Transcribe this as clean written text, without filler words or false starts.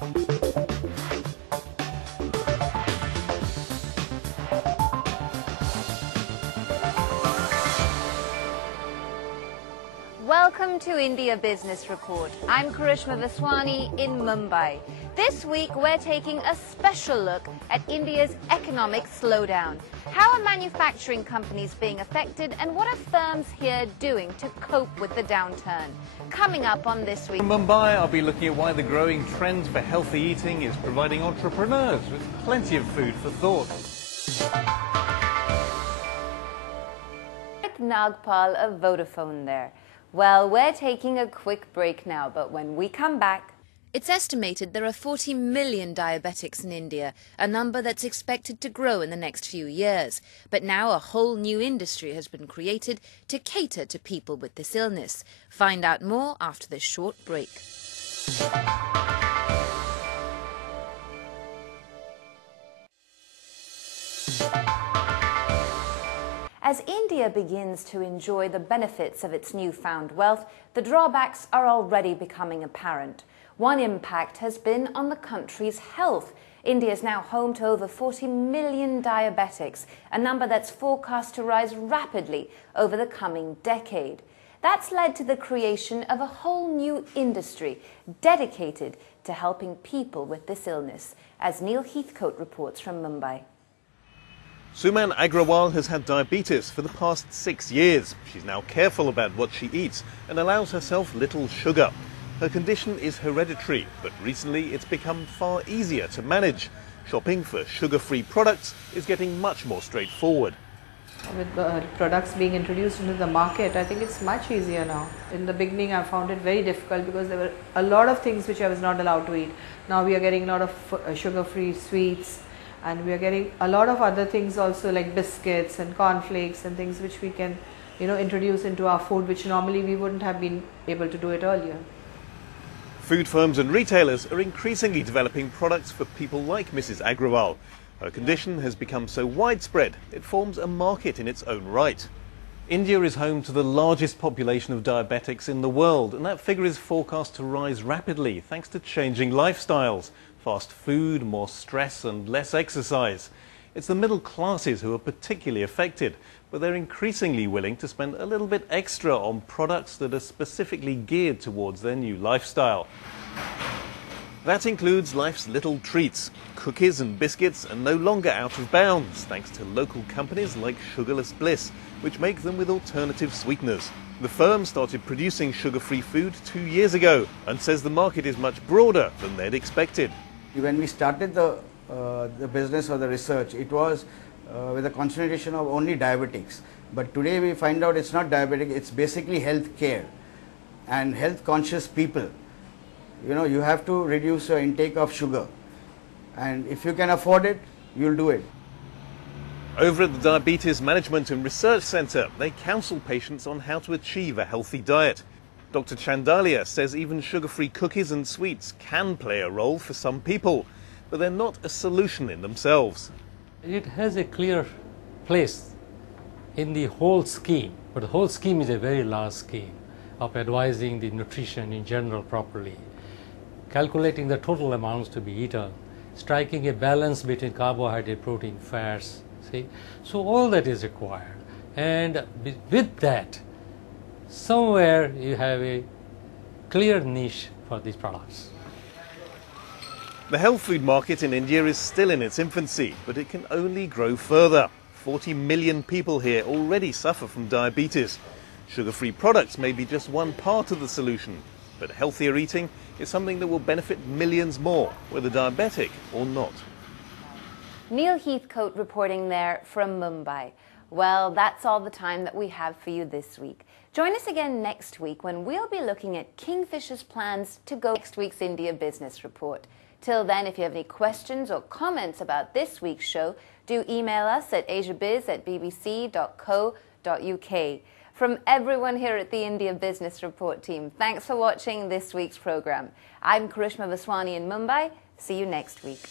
Welcome to India Business Report. I'm Karishma Vaswani in Mumbai. This week we're taking a special look at India's economic slowdown. How are manufacturing companies being affected and what are firms here doing to cope with the downturn? Coming up on This Week. In Mumbai, I'll be looking at why the growing trend for healthy eating is providing entrepreneurs with plenty of food for thought. Nagpal of Vodafone there. Well, we're taking a quick break now, but when we come back... It's estimated there are 40 million diabetics in India, a number that's expected to grow in the next few years. But now a whole new industry has been created to cater to people with this illness. Find out more after this short break. As India begins to enjoy the benefits of its newfound wealth, the drawbacks are already becoming apparent. One impact has been on the country's health. India is now home to over 40 million diabetics, a number that's forecast to rise rapidly over the coming decade. That's led to the creation of a whole new industry dedicated to helping people with this illness, as Neil Heathcote reports from Mumbai. Suman Agrawal has had diabetes for the past 6 years. She's now careful about what she eats and allows herself little sugar. Her condition is hereditary, but recently it's become far easier to manage. Shopping for sugar-free products is getting much more straightforward. With the products being introduced into the market, I think it's much easier now. In the beginning, I found it very difficult because there were a lot of things which I was not allowed to eat. Now we are getting a lot of sugar-free sweets, and we are getting a lot of other things also, like biscuits and cornflakes and things which we can, introduce into our food, which normally we wouldn't have been able to do it earlier. Food firms and retailers are increasingly developing products for people like Mrs. Agrawal. Her condition has become so widespread, it forms a market in its own right. India is home to the largest population of diabetics in the world, and that figure is forecast to rise rapidly thanks to changing lifestyles. Fast food, more stress and less exercise. It's the middle classes who are particularly affected, but they're increasingly willing to spend a little bit extra on products that are specifically geared towards their new lifestyle. That includes life's little treats. Cookies and biscuits are no longer out of bounds, thanks to local companies like Sugarless Bliss, which make them with alternative sweeteners. The firm started producing sugar-free food 2 years ago and says the market is much broader than they'd expected. When we started the business or the research, it was with a concentration of only diabetics. But today we find out it's not diabetic, it's basically health care and health conscious people. You have to reduce your intake of sugar, and if you can afford it, you'll do it. Over at the Diabetes Management and Research Centre, they counsel patients on how to achieve a healthy diet. Dr. Chandalia says even sugar-free cookies and sweets can play a role for some people, but they're not a solution in themselves. It has a clear place in the whole scheme, but the whole scheme is a very large scheme of advising the nutrition in general properly, calculating the total amounts to be eaten, striking a balance between carbohydrate, protein, fats. See? So all that is required, and with that, somewhere you have a clear niche for these products. The health food market in India is still in its infancy, but it can only grow further. 40 million people here already suffer from diabetes. Sugar-free products may be just one part of the solution, but healthier eating is something that will benefit millions more, whether diabetic or not. Neil Heathcote reporting there from Mumbai. Well, that's all the time that we have for you this week. Join us again next week when we'll be looking at Kingfisher's plans to go next week's India Business Report. Till then, if you have any questions or comments about this week's show, do email us at asiabiz@bbc.co.uk. From everyone here at the India Business Report team, thanks for watching this week's programme. I'm Karishma Vaswani in Mumbai. See you next week.